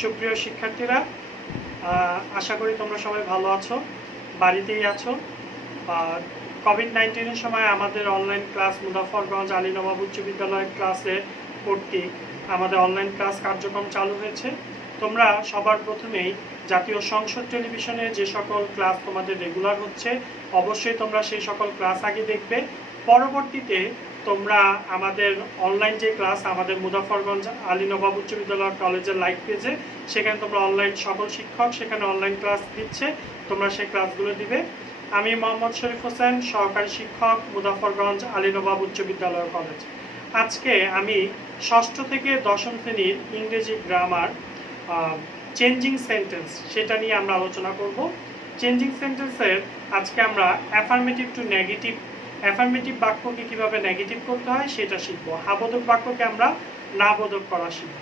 সুপ্রিয় শিক্ষার্থীরা, আশা করি তোমরা সবাই ভালো আছো, বাড়িতেই আছো। কোভিড-19 সময় আমাদের অনলাইন ক্লাস মুজাফফরগঞ্জ আলী নবাব উচ্চ বিদ্যালয়ের ক্লাসে কর্তৃক আমাদের অনলাইন ক্লাস কার্যক্রম চালু হয়েছে। তোমরা সবার প্রথমেই জাতীয় সংসদ টেলিভিশনে যে সকল ক্লাস তোমাদের রেগুলার হচ্ছে, অবশ্যই তোমরা সেই সকল ক্লাস আগে দেখবে। পরবর্তীতে তোমরা আমাদের অনলাইন যে ক্লাস আমাদের মুজাফফরগঞ্জ আলী নবাব উচ্চ বিদ্যালয় কলেজের লাইভ পেজে, সেখানে তোমরা অনলাইন সকল শিক্ষক সেখানে অনলাইন ক্লাস দিচ্ছে, তোমরা সেই ক্লাসগুলো দিবে। আমি মোহাম্মদ শরীফ হোসেন, সহকারী শিক্ষক, মুজাফফরগঞ্জ আলী নবাব উচ্চ বিদ্যালয় কলেজ। আজকে আমি ষষ্ঠ থেকে দশম শ্রেণীর ইংরেজি গ্রামার চেঞ্জিং সেন্টেন্স সেটা নিয়ে আমরা আলোচনা করব। চেঞ্জিং সেন্টেন্সের আজকে আমরা অ্যাফার্মেটিভ টু নেগেটিভ, অ্যাফার্মেটিভ বাক্যকে কীভাবে নেগেটিভ করতে হয় সেটা শিখব। হাবোধক বাক্যকে আমরা না বোধক করা শিখব।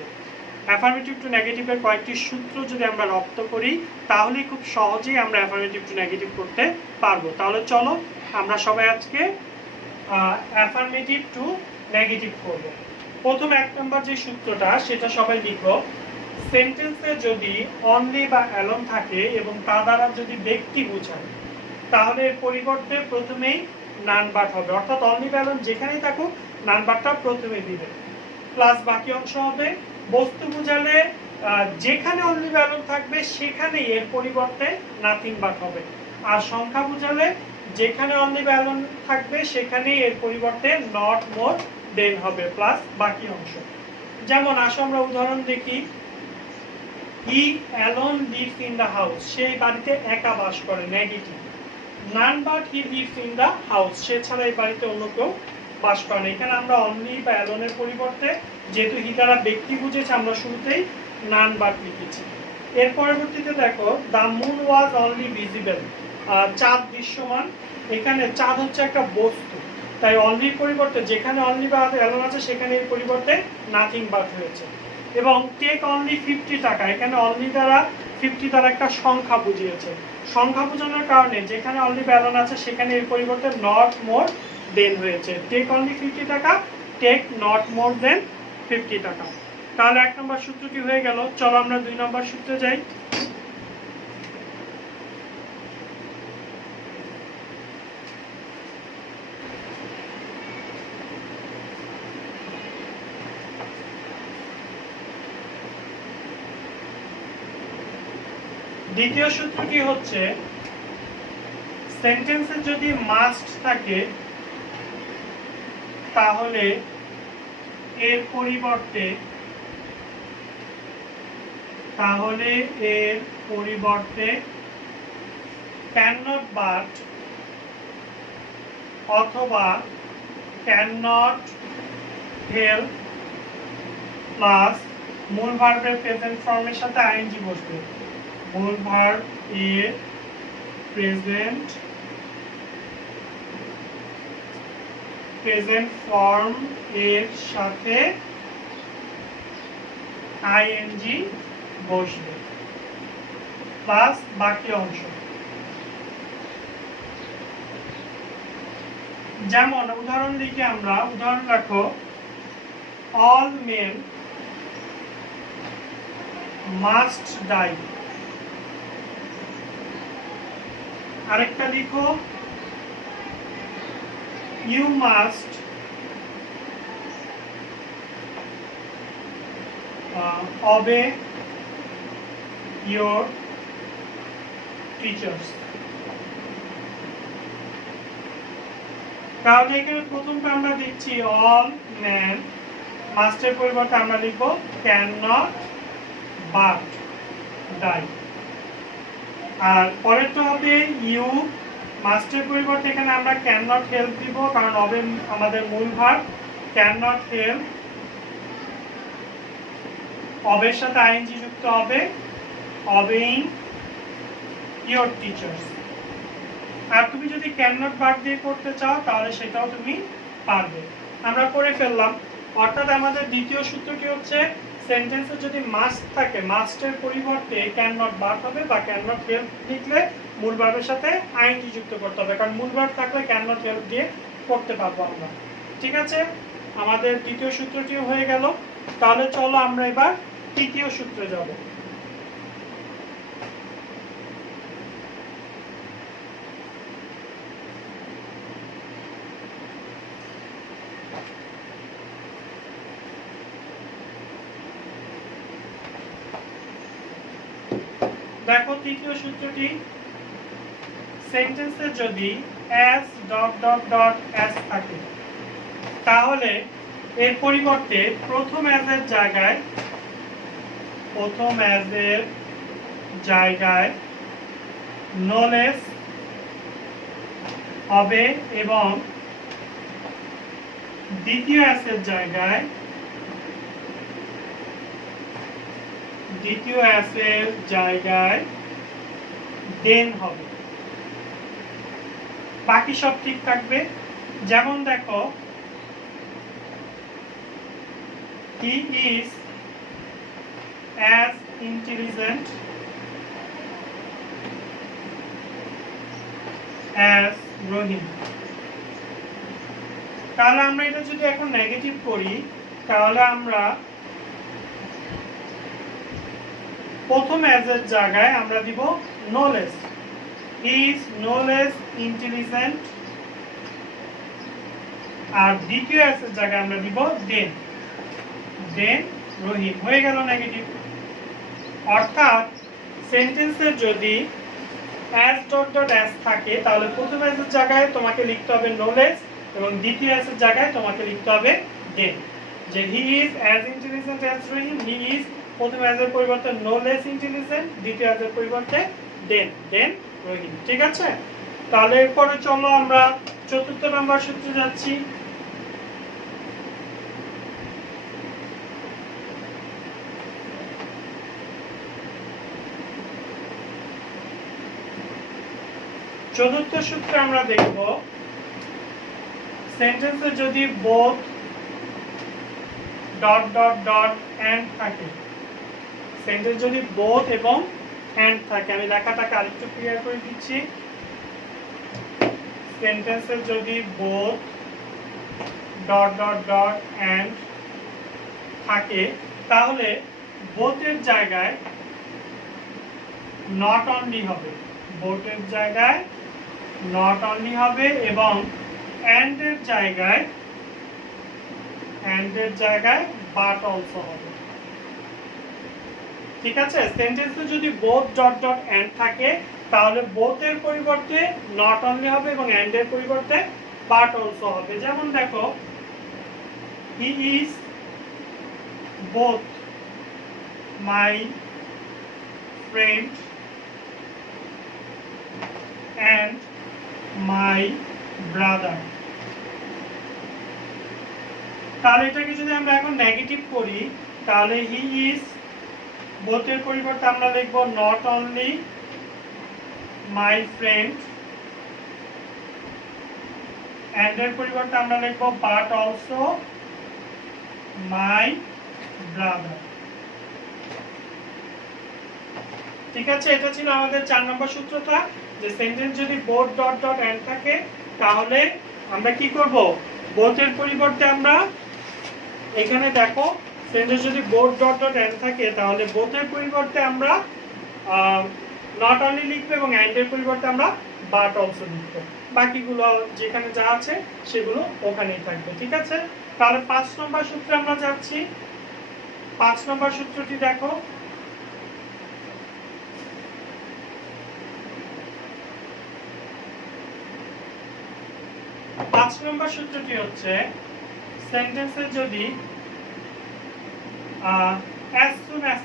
অ্যাফার্মেটিভ টু নেগেটিভের কয়েকটি সূত্র যদি আমরা রপ্ত করি তাহলে খুব সহজেই আমরা অ্যাফার্মেটিভ টু নেগেটিভ করতে পারবো। তাহলে চলো আমরা সবাই আজকে অ্যাফার্মেটিভ টু নেগেটিভ করব। প্রথম 1 নম্বর যে সূত্রটা সেটা সবাই লিখব। সেন্টেন্সে যদি অনলি বা অ্যালোন থাকে এবং তা দ্বারা যদি ব্যক্তি বোঝায় তাহলে এর পরিবর্তে প্রথমেই নান বাট হবে, অর্থাৎ অনলি বা অ্যালোন যেখানেই থাকুক নান বাটটা প্রথমে দিবে, প্লাস বাকি অংশ হবে। বস্তু বোঝালে যেখানে অনলি বা অ্যালোন থাকবে সেখানেই এর পরিবর্তে নাথিং বাট হবে। আর সংখ্যা বোঝালে যেখানে অনলি বা অ্যালোন থাকবে সেখানেই এর পরিবর্তে নট মোর দেন হবে, প্লাস বাকি অংশ। যেমন আসো আমরা উদাহরণ দেখি। He alone lives in the house, সেই বাড়িতে একা বাস করে, negative. None but he lives in the house, সে ছাড়া এই বাড়িতে অন্য কেউ বাস করে না। এখানে আমরা অনলি বা অ্যালোনের পরিবর্তে যেহেতু হি দ্বারা ব্যক্তি বুঝেছে আমরা শুরুতেই নান বাট লিখেছি। এর পরবর্তীতে দেখো, the moon was only visible, চাঁদ দৃশ্যমান। এখানে চাঁদ হচ্ছে একটা বস্তু, তাই অনলির পরিবর্তে যেখানে অনলি বা অ্যালোন আছে সেখানে এর পরিবর্তে নাথিং বাট হয়েছে। এবং টেক অনলি 50 টাকা, এখানে অনলি দ্বারা 50 দ্বারা একটা সংখ্যা বুঝিয়েছে। সংখ্যা বোঝানোর কারণে যেখানে অনলি বা অ্যালোন আছে সেখানে এর পরিবর্তে নট মোর দেন হয়েছে। টেক অনলি 50 টাকা, টেক নট মোর দেন 50 টাকা। তাহলে 1 নম্বর সূত্রটি হয়ে গেল। চলো আমরা 2 নম্বর সূত্রে যাই। দ্বিতীয় সূত্রটি হচ্ছে, সেন্টেন্সে যদি মাস্ট থাকে তাহলে এর পরিবর্তে ক্যান নট বাট অথবা ক্যান নট হেল্প প্লাস মূল ভার্বের প্রেজেন্ট ফর্মের সাথে আইএনজি বসবে। মূল ভার্ব এর প্রেজেন্ট ফর্ম এর সাথে আইএনজি বসবে, প্লাস বাকি অংশ। যেমন উদাহরণ লিখে আমরা উদাহরণ রাখো, অল মেন মাস্ট ডাই। আরেকটা লিখো, you must obey your teachers। তাহলে এখানে প্রথমটা আমরা দিচ্ছি অল ম্যান, মাস্টের পরিবর্তে আমরা লিখব ক্যান নট বাট ডাই। আর পরেরটা হবে ইউ, মাস্টের পরিবর্তে এখানে আমরা ক্যান নট হেল্প দিব, কারণ অবে আমাদের মূল ভার্ব। ক্যান নট হেল্প, অবের সাথে আইএনজি যুক্ত হবে, অবেইং ইওর টিচার্স। আর তুমি যদি ক্যান নট বাট দিয়ে করতে চাও তাহলে সেটাও তুমি পারবে। আমরা করে ফেললাম। অর্থাৎ আমাদের দ্বিতীয় সূত্রটি হচ্ছে, সেন্টেন্সে যদি মাস্ট থাকে মাস্টের পরিবর্তে ক্যান নট বাট হবে, বা ক্যান নট হেল্প লিখলে মূল ভার্বের সাথে আইএনজি যুক্ত করতে হবে, কারণ মূল ভার্ব থাকলে ক্যান নট হেল্প দিয়ে করতে পারবো আমরা। ঠিক আছে, আমাদের দ্বিতীয় সূত্রটিও হয়ে গেল। তাহলে চলো আমরা এবার তৃতীয় সূত্রে যাব। দেখো তৃতীয় সূত্রটি, সেন্টেন্সে যদি as dot dot dot as থাকে তাহলে এর পরিবর্তে প্রথম অ্যাজের জায়গায় নো লেস হবে এবং দ্বিতীয় অ্যাজের জায়গায় দেন হবে। বাকি সব ঠিক থাকবে। যেমন দেখো, he is as intelligent as রহিম। তাহলে আমরা এটা যদি এখন নেগেটিভ করি তাহলে আমরা প্রথম অ্যাজের জায়গায় আমরা দিব no less, he is no less intelligent, আর দ্বিতীয় অ্যাজের জায়গায় আমরা দিব দেন রহিম। হয়ে গেল নেগেটিভ। অর্থাৎ সেন্টেন্সের যদি অ্যাজ ডট ডট অ্যাজ থাকে তাহলে প্রথম অ্যাজের জায়গায় তোমাকে লিখতে হবে নো লেস এবং দ্বিতীয় অ্যাজের জায়গায় তোমাকে লিখতে হবে দেন। যে he is as intelligent as Rahim, he is প্রথম অ্যাজের পরিবর্তে নো লেস ইন্টেলিজেন্ট, দ্বিতীয় অ্যাজের পরিবর্তে দেন রহিম। ঠিক আছে? তাহলে এরপরে চলো আমরা চতুর্থ নাম্বার সূত্রে যাচ্ছি। চতুর্থ সূত্রে আমরা দেখব সেন্টেন্সে যদি both dot dot dot and থাকে, সেন্টেন্স যদি বোথ এবং এন্ড থাকে, আমি লেখাটাকে আরেকটু ক্লিয়ার করে দিচ্ছি। সেন্টেন্সে যদি both dot dot dot and থাকে তাহলে বোথের জায়গায় নট অনলি হবে, বোথের জায়গায় নট অনলি হবে এবং এন্ডের জায়গায় বাট অলসো হবে। ঠিক আছে? সেন্টেন্সে যদি বোথ ডট ডট এন্ড থাকে তাহলে বোথের পরিবর্তে নট অনলি হবে এবং এন্ডের পরিবর্তে বাট অলসো হবে। যেমন দেখো, he is both my friend and my brother। তাহলে এটাকে যদি আমরা এখন নেগেটিভ করি তাহলে হি ইজ বোথের পরিবর্তে আমরা লিখব not only my friend, and এর পরিবর্তে আমরা লিখব বাট অলসো মাই ব্রাদার। ঠিক আছে? এটা ছিল আমাদের 4 নম্বর সূত্রটা, যে সেন্টেন্স যদি বোথ ডট ডট এন্ড থাকে তাহলে আমরা কি করব, বোথের পরিবর্তে আমরা এখানে দেখো সেন্টেন্স যদি বোথ ডট ডট এন্ড থাকে তাহলে বোথের পরিবর্তে আমরা নট অনলি লিখবো এবং এন্ড এর পরিবর্তে আমরা বাট অলসো লিখবো। বাকিগুলো যেখানে যা আছে সেগুলো ওখানেই থাকবে। ঠিক আছে? তাহলে 5 নম্বর সূত্রে আমরা যাচ্ছি। 5 নম্বর সূত্রটি দেখো, 5 নম্বর সূত্রটি হচ্ছে সেন্টেন্সে যদি as soon as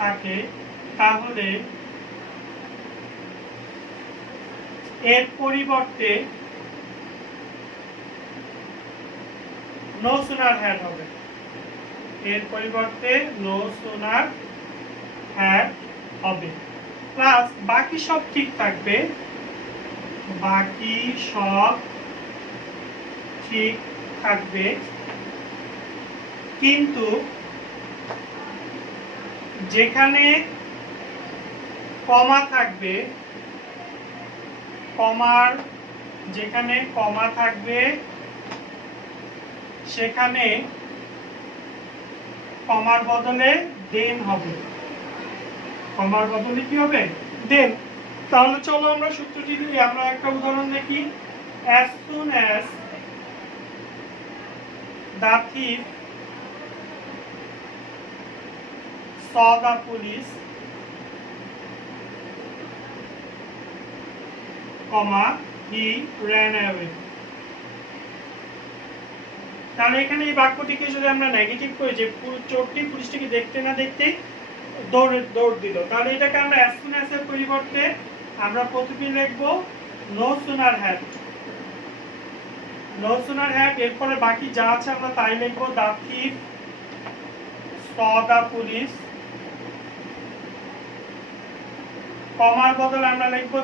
থাকে তাহলে এর পরিবর্তে no sooner had হবে, এর পরিবর্তে no sooner had হবে। প্লাস বাকি সব ঠিক থাকবে, বাকি সব ঠিক থাকবে, কিন্তু যেখানে কমা থাকবে, যেখানে কমা থাকবে সেখানে কমার বদলে দেন হবে, কমার বদলে কি হবে, দেন। তাহলে চলো আমরা সূত্রটি দিয়ে আমরা একটা উদাহরণ দেখি। as soon as the thief saw the police, comma he ran away. তাহলে এখানে এই বাক্যটিকে যদি আমরা নেগেটিভ করি যে চোরটি পুলিশটিকে দেখতে না দেখতে দৌড় দিল, তাহলে এটাকে আমরা as soon as এর পরিবর্তে আমরা প্রথমে লিখব no sooner had, no sooner had। এরপরে বাকি যা আছে আমরা তাই লিখব the thief saw the police, কমার বদলে আমরা লিখব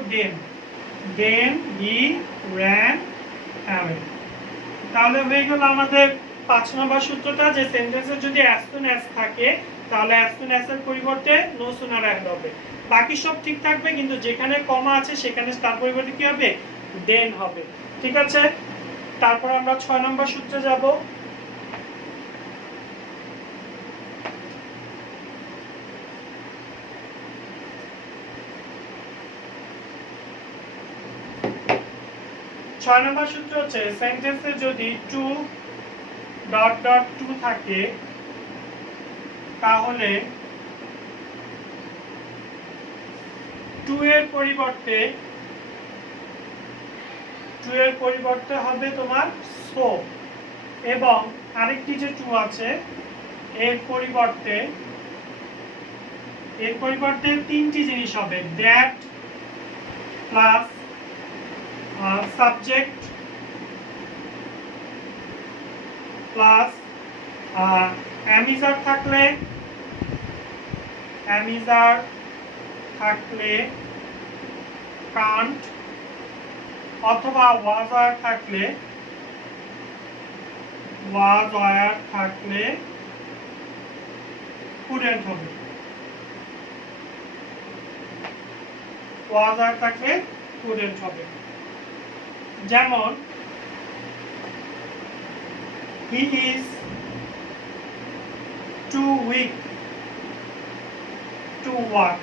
then he ran away। তাহলে হয়ে গেল আমাদের 5 নম্বর সূত্রটা, যে সেন্টেন্সে যদি as soon as থাকে তাহলে as soon as এর পরিবর্তে no sooner had হবে। বাকি সব ঠিক থাকবে, কিন্তু যেখানে কমা আছে সেখানে তার পরিবর্তে কি হবে, then হবে। ঠিক আছে, তারপর আমরা 6 নম্বর সূত্রে যাব। ছয় নম্বর সূত্র হচ্ছে সেন্টেন্সে যদি টু ডট ডট টু থাকে তাহলে টু এর পরিবর্তে হবে তোমার সো, এবং আরেকটি যে টু আছে এর পরিবর্তে তিনটি জিনিস হবে, that plus subject plus am is are থাকলে কান্ট, অথবা ওয়াজ ওয়ার থাকলে কুডেন্ট হবে, ওয়াজ ওয়ার থাকলে কুডেন্ট হবে। যেমন he is too weak to walk,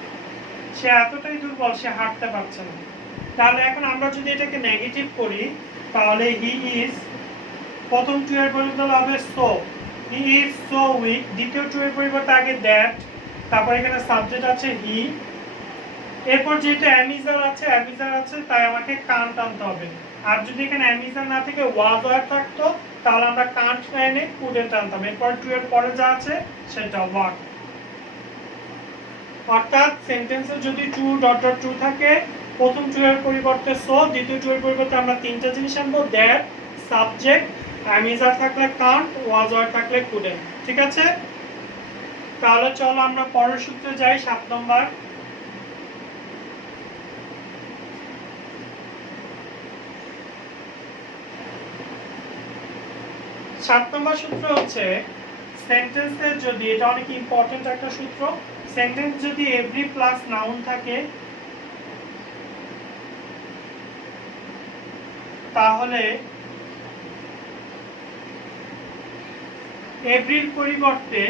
সে এতটাই দুর্বল সে হাঁটতে পারছে না। তাহলে এখন আমরা যদি এটাকে নেগেটিভ করি তাহলে he is, প্রথম টু এর পরিবর্তে হবে so, he is so weak, দ্বিতীয় টু এর পরিবর্তে আগে that, তারপর এখানে সাবজেক্ট আছে he, এরপর যেহেতু অ্যামিজার আছে তাই আমাকে কান্ট আনতে হবে। আর যদি এখানে অ্যামিজার না থেকে ওয়াজ ওয়ার থাকতো তাহলে আমরা কান্ট এনে কুডেন্ট আনতাম। এরপর টু এর পরে যা আছে সেটা ওয়াক। অর্থাৎ সেন্টেন্সে যদি টু ডট ডট টু থাকে, প্রথম টু এর পরিবর্তে সো, দ্বিতীয় টু এর পরিবর্তে আমরা তিনটা জিনিস আনবো, দ্যাট, সাবজেক্ট, অ্যামিজার থাকলে কান্ট, ওয়াজ ওয়ার থাকলে কুডেন্ট। ঠিক আছে, তাহলে চলো আমরা পরের সূত্রে যাই, 7 নম্বর। সূত্র হচ্ছে সেন্টেন্সে যদি, এটা অনেক ইম্পর্টেন্ট একটা সূত্র, সেন্টেন্স যদি এভরি প্লাস নাউন থাকে তাহলে এভরির পরিবর্তে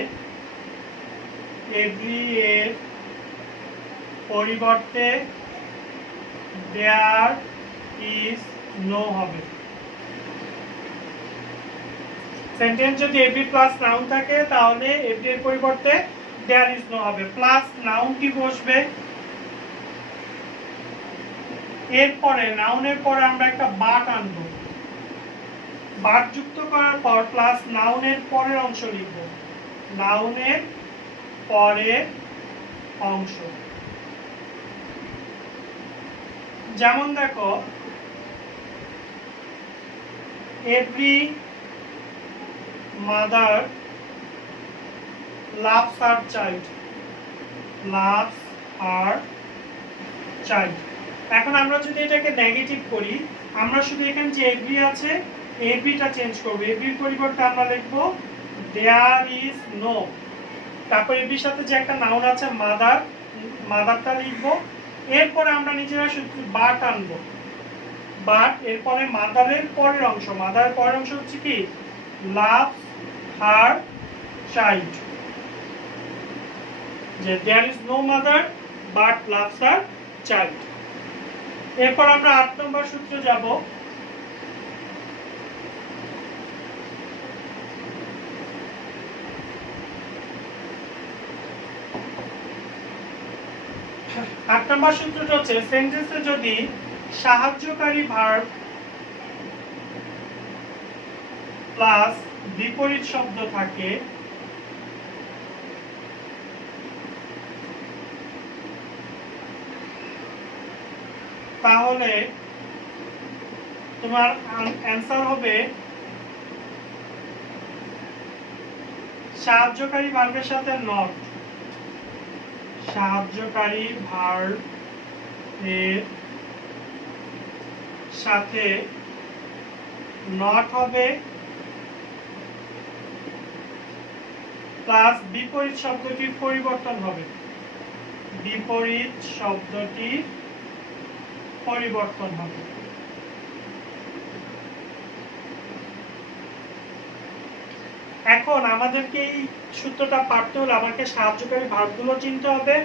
দেয়ার ইজ নো হবে। সেন্টেন্স যদি এভরি প্লাস নাউন থাকে তাহলে এভরি এর পরিবর্তে দেয়ার ইজ নো হবে, প্লাস নাউনটি বসবে, এরপরে নাউনের পরে আমরা একটা বাট আনবো, বাট যুক্ত করার পর প্লাস নাউনের পরের অংশ লিখব, নাউনের পরের অংশ। যেমন দেখো every mother loves her child, এখন আমরা যদি এটাকে নেগেটিভ করি, আমরা শুধু এখানে যে এভরি আছে এভরিটা চেঞ্জ করব, এভরির পরিবর্তে আমরা লিখব দেয়ার ইজ নো, তারপর এভরির সাথে যে একটা নাউন আছে মাদারটা লিখব, এরপরে আমরা নিজেরা শুধু বাট আনবো, বাট এরপরে মাদারের পরের অংশ হচ্ছে কি loves her child, যে there is no mother but loves her child। এরপর আমরা 8 নম্বর সূত্রে যাব। 8 নম্বর সূত্রটা হচ্ছে সেন্টেন্সে যদি সাহায্যকারী ভার্ব প্লাস বিপরীত শব্দ থাকে তাহলে তোমার অ্যান্সার হবে সাহায্যকারী ভার্বের সাথে নট, সাহায্যকারী ভার্ব এর সাথে নট হবে প্লাস বিপরীত শব্দটির পরিবর্তন হবে, বিপরীত শব্দটির পরিবর্তন হবে। এখন আমাদেরকে এই সূত্রটা পারতে হলে আমাকে সাহায্যকারী ভার্বগুলো চিনতে হবে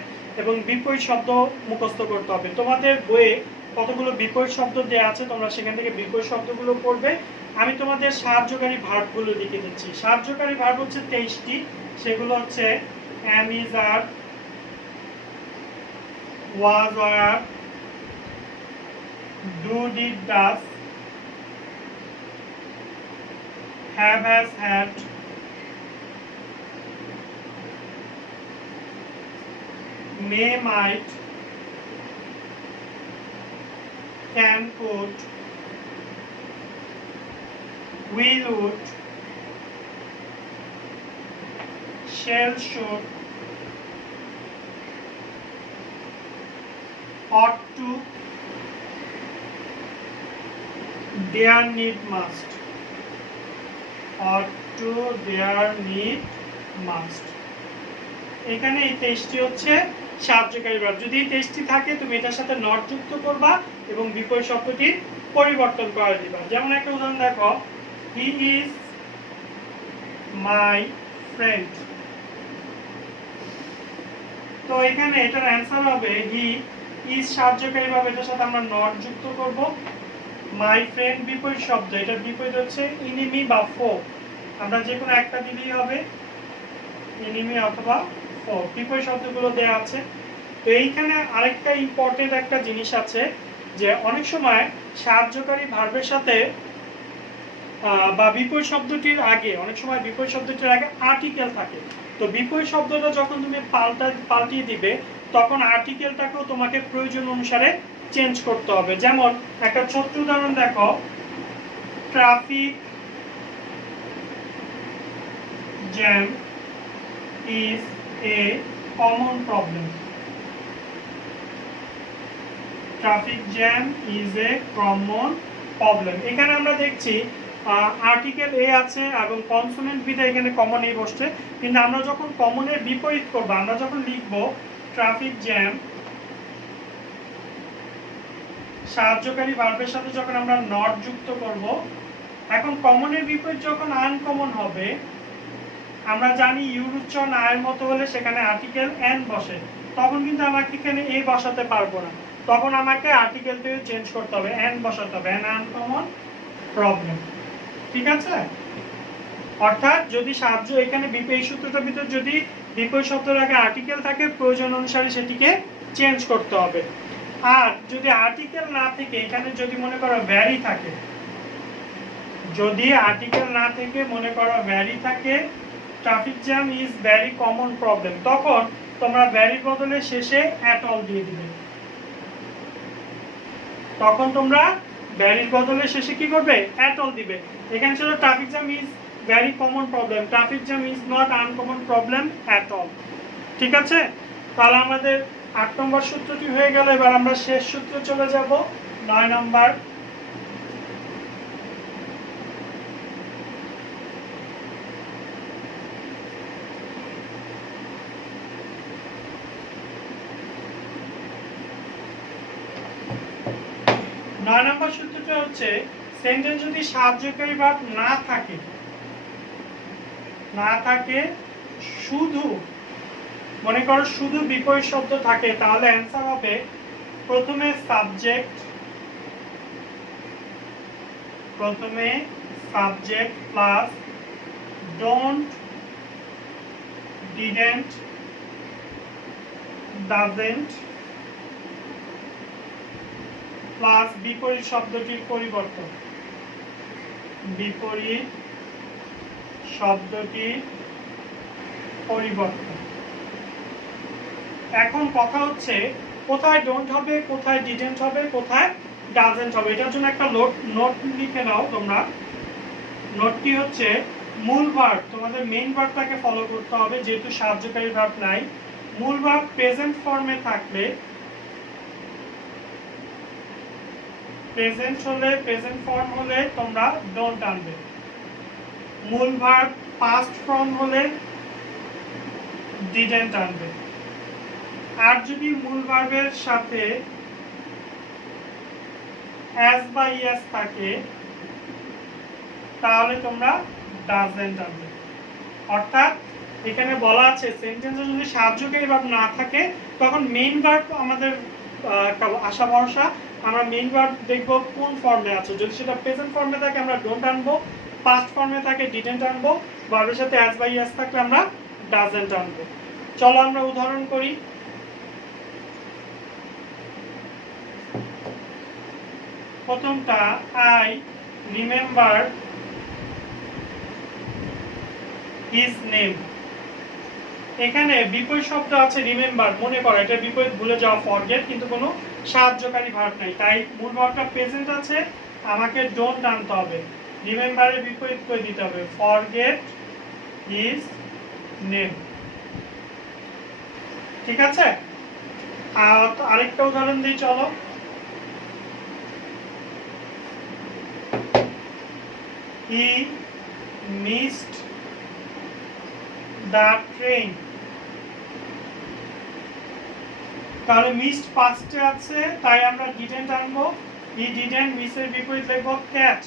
এবং বিপরীত শব্দ মুখস্থ করতে হবে। তোমাদের বইয়ে কতগুলো বিপরীত শব্দ দেওয়া আছে, তোমরা সেখান থেকে বিপরীত শব্দগুলো পড়বে। আমি তোমাদের সাহায্যকারী ভার্বগুলো লিখে দিচ্ছি। সাহায্যকারী ভার্ব হচ্ছে 23টি, সেগুলো হচ্ছে am, is, are, was, were, do, did, does, have, has, had, may, might, can, could, will, would, shall, should, ought to, dare, need, must, ought to, dare, need, must। এখানে এই 23টি হচ্ছে সাহায্যকারী ভার্ব। যদি এই 23টি থাকে তুমি এটার সাথে নট যুক্ত করবা এবং বিপরীত শব্দটির পরিবর্তন করে দিবা। যেমন একটা উদাহরণ দেখো, হি ইজ মাই ফ্রেন্ড। তো এখানে এটার অ্যান্সার হবে হি ইজ সাহায্যকারী ভার্ব, এটার সাথে আমরা নট যুক্ত করব। মাই ফ্রেন্ড বিপরীত শব্দ, এটার বিপরীত হচ্ছে এনিমি বা ফো, আমরা যে কোনো একটা দিলেই হবে, এনিমি অথবা ফো। বিপরীত শব্দগুলো দেওয়া আছে। তো এইখানে আরেকটা ইম্পর্টেন্ট একটা জিনিস আছে যে অনেক সময় সাহায্যকারী ভার্বের সাথে বা বিপরীত শব্দটির আগে, অনেক সময় বিপরীত শব্দটির আগে আর্টিকেল থাকে। তো বিপরীত শব্দটা যখন তুমি পাল্টিয়ে দিবে তখন আর্টিকেলটাকেও তোমাকে প্রয়োজন অনুসারে চেঞ্জ করতে হবে। যেমন একটা ছোট্ট উদাহরণ দেখো, traffic jam is a common problem. Traffic jam is a common problem. এখানে আমরা দেখছি আর্টিকেল এ আছে এবং কনসোনেন্ট বিটা এখানে কমন এই বসছে, কিন্তু আমরা যখন কমনের বিপরীত করব, আমরা যখন লিখব ট্রাফিক জ্যাম, সাহায্যকারী ভার্বের সাথে যখন আমরা নট যুক্ত করব, এখন কমনের বিপরীত যখন আনকমন হবে, আমরা জানি ইউর উচ্চারণ আয়ের মতো হলে সেখানে আর্টিকেল এন বসে, তখন কিন্তু আমাকে এখানে এ বসাতে পারবো না, তখন আমাকে আর্টিকেলটিকে চেঞ্জ করতে হবে, এন বসাতে হবে, এন আনকমন প্রবলেম। ঠিক আছে? অর্থাৎ যদি সাহায্য এখানে এই সূত্রটার ভিতর যদি বিপরীত শব্দের আগে আর্টিকেল থাকে প্রয়োজন অনুসারে সেটিকে চেঞ্জ করতে হবে। আর যদি আর্টিকেল না থেকে এখানে যদি মনে করো ভ্যারি থাকে, যদি আর্টিকেল না থেকে মনে করো ভ্যারি থাকে, traffic jam is very common problem, তখন তোমরা ভ্যারির বদলে শেষে অ্যাট অল দিয়ে দিবে। তখন তোমরা ভ্যারির বদলে শেষে কি করবে? অ্যাট অল দিবে। এখানে ছিল traffic jam is very common problem, traffic jam is not uncommon problem at all. ঠিক আছে? তাহলে আমাদের 8 নম্বর সূত্রটি হয়ে গেল। এবার আমরা শেষ সূত্রে চলে যাব, 9 নম্বর। নয় নম্বর সূত্রটা হচ্ছে সেন্টেন্স যদি সাহায্যকারী ভার্ব না থাকে শুধু মনে করো শুধু বিপরীত শব্দ থাকে, তাহলে অ্যান্সার হবে প্রথমে subject plus don't, didn't, doesn't, plus বিপরীত শব্দটির পরিবর্তন, বিপরীত শব্দটির পরিবর্তন। এখন কথা হচ্ছে কোথায় ডোন্ট হবে, কোথায় ডিডেন্ট হবে, কোথায় ডাজেন্ট হবে। এটার জন্য একটা নোট লিখে নাও তোমরা। নোটটি হচ্ছে মূল ভার্ব, তোমাদের মেইন ভার্বটাকে ফলো করতে হবে, যেহেতু সাহায্যকারী ভার্ব নাই। মূল ভার্ব প্রেজেন্ট ফর্মে থাকলে, প্রেজেন্ট ফর্ম হলে তোমরা ডোন্ট আনবে। মূল ভার্ব পাস্ট ফর্ম হলে ডিডেন্ট আনবে। আর যদি মূল ভার্বের সাথে অ্যাজ বা ইএস থাকে তাহলে তোমরা ডাজেন্ট আনবে। অর্থাৎ এখানে বলা আছে সেন্টেন্সে যদি সাহায্যকারী ভার্ব না থাকে তখন মেইন ভার্ব আমাদের আশা ভরসা, আমরা মেইন ভার্ব দেখব কোন ফর্মে আছে। যদি সেটা প্রেজেন্ট ফর্মে থাকে আমরা ডোন্ট আনবো, পাস্ট ফর্মে থাকে ডিডেন্ট আনবো, ভার্বের সাথে অ্যাজ বা ইএস থাকলে আমরা ডাজেন্ট আনবো। চলো আমরা উদাহরণ করি। প্রথমটা, আই রিমেম্বার হিজ নেম। এখানে বিপরীত শব্দ আছে রিমেম্বার, মনে করো, এটা বিপরীত ভুলে যাওয়া ফরগেট, কিন্তু কোনো সাহায্যকারী ভার্ব নাই, তাই মূল ভার্বটা প্রেজেন্ট আছে, আমাকে ডোন্ট আনতে হবে। রিমেম্বারের বিপরীত করে দিতে হবে ফরগেট হিজ নেম। ঠিক আছে, আরেকটা উদাহরণ দিই চলো। হি মিসড দ্য ট্রেন। তাহলে মিসড পাস্টে আছে তাই আমরা ডিডেন্ট আনবো। হি ডিডেন্ট, মিসের বিপরীত লিখবো catch.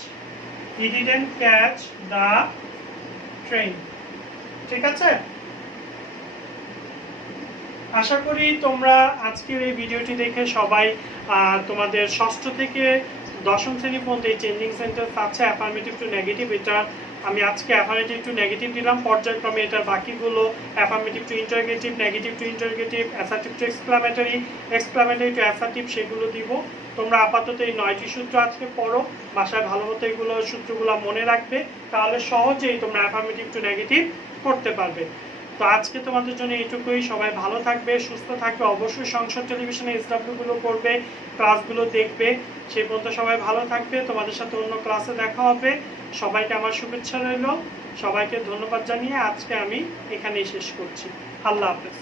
He didn't catch the train. ঠিক আছে, আশা করি তোমরা আজকের এই ভিডিওটি দেখে সবাই তোমাদের ষষ্ঠ থেকে দশম শ্রেণী পর্যন্ত এই চেঞ্জিং সেন্টেন্স আছে অ্যাফার্মেটিভ টু নেগেটিভ। এটা আমি আজকে অ্যাফার্মেটিভ টু নেগেটিভ দিলাম, পর্যায়ক্রমে এটার বাকিগুলো affirmative to interrogative, negative to interrogative, assertive to exclamatory, exclamatory to assertive, সেগুলো দিব। তোমরা আপাতত এই 9টি সূত্র আজকে পড়ো, বাসায় ভালো মতো এগুলো সূত্রগুলো মনে রাখবে, তাহলে সহজেই তোমরা অ্যাফার্মেটিভ টু নেগেটিভ করতে পারবে। তো আজকে তোমাদের জন্য এইটুকুই। সবাই ভালো থাকবে, সুস্থ থাকবে, অবশ্যই সংসদ টেলিভিশনে এসডব্লিউ গুলো করবে, ক্লাসগুলো দেখবে। সেই পর্যন্ত সবাই ভালো থাকবে, তোমাদের সাথে অন্য ক্লাসে দেখা হবে। সবাইকে আমার শুভেচ্ছা রইল, সবাইকে ধন্যবাদ জানিয়ে আজকে আমি এখানেই শেষ করছি। আল্লাহ হাফেজ।